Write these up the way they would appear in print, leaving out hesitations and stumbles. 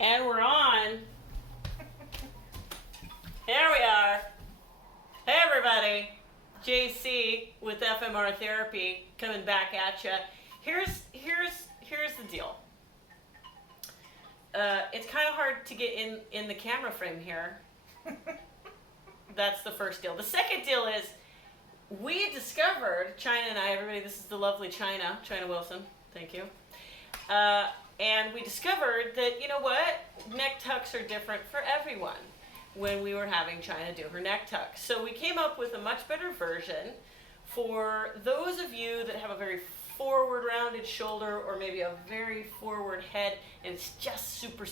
And we're on. Here we are. Hey everybody, JC with FMR Therapy coming back at you. Here's the deal. It's kind of hard to get in the camera frame here. That's the first deal. The second deal is we discovered, Chyna and I, everybody, this is the lovely Chyna Wilson, thank you. And we discovered that, you know what, neck tucks are different for everyone when we were having Chyna do her neck tuck. So we came up with a much better version for those of you that have a very forward rounded shoulder or maybe a very forward head and it's just super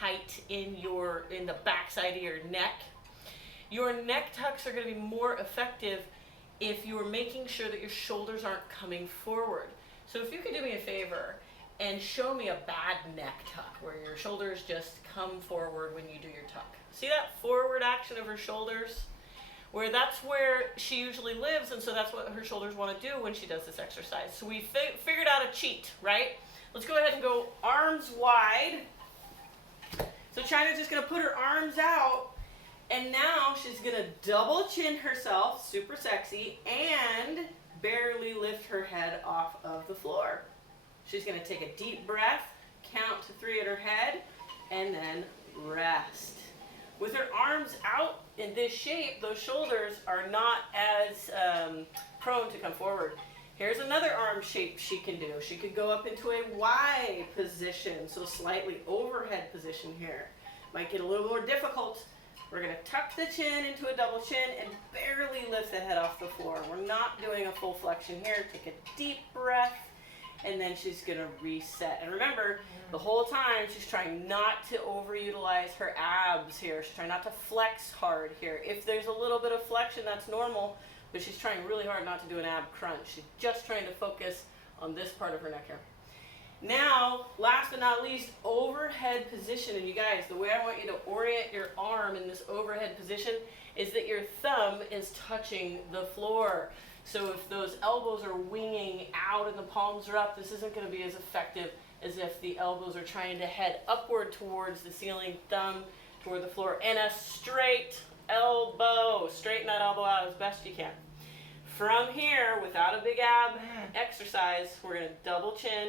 tight in the backside of your neck. Your neck tucks are going to be more effective if you're making sure that your shoulders aren't coming forward. So if you could do me a favor and show me a bad neck tuck where your shoulders just come forward when you do your tuck. See that forward action of her shoulders? Where that's where she usually lives, and so that's what her shoulders want to do when she does this exercise. So we figured out a cheat, right? Let's go ahead and go arms wide. So Chyna's just going to put her arms out, and now she's going to double chin herself, super sexy, and barely lift her head off of the floor. She's going to take a deep breath, count to 3 at her head, and then rest. With her arms out in this shape, those shoulders are not as prone to come forward. Here's another arm shape she can do. She could go up into a Y position, so slightly overhead position here. Might get a little more difficult. We're going to tuck the chin into a double chin and barely lift the head off the floor. We're not doing a full flexion here. Take a deep breath, and then she's going to reset. And remember, the whole time she's trying not to overutilize her abs here. She's trying not to flex hard here. If there's a little bit of flexion, that's normal, but she's trying really hard not to do an ab crunch. She's just trying to focus on this part of her neck here. Now, last but not least, overhead position. And you guys, the way I want you to orient your arm in this overhead position is that your thumb is touching the floor. So if those elbows are winging out and the palms are up, this isn't going to be as effective as if the elbows are trying to head upward towards the ceiling, thumb toward the floor, and a straight elbow. Straighten that elbow out as best you can. From here, without a big ab exercise, we're going to double chin.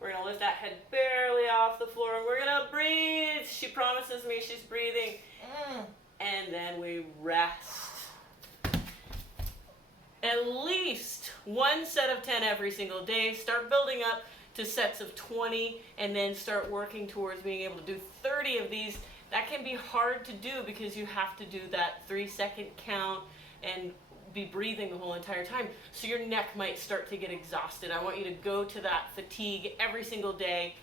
We're going to lift that head barely off the floor, and we're going to breathe. She promises me she's breathing. And then we rest. At least one set of 10 every single day. Start building up to sets of 20 and then start working towards being able to do 30 of these. That can be hard to do because you have to do that 3-second count and be breathing the whole entire time. So your neck might start to get exhausted. I want you to go to that fatigue every single day.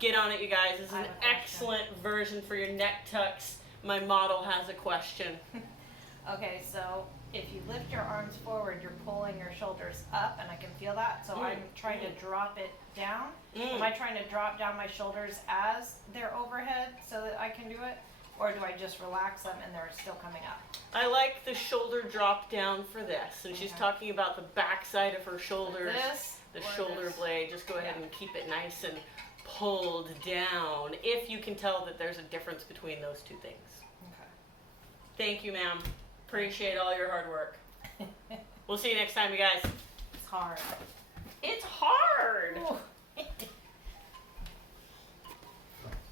Get on it, you guys. This is an excellent version for your neck tucks. My model has a question. Okay, so if you lift your arms forward, you're pulling your shoulders up, and I can feel that. So I'm trying to drop it down. Am I trying to drop down my shoulders as they're overhead so that I can do it? Or do I just relax them and they're still coming up? I like the shoulder drop down for this. And she's talking about the back side of her shoulders, the shoulder blade. Just go ahead and keep it nice and pulled down if you can tell that there's a difference between those two things. Okay. Thank you, ma'am. Appreciate all your hard work. We'll see you next time, you guys. It's hard. It's hard. Ooh.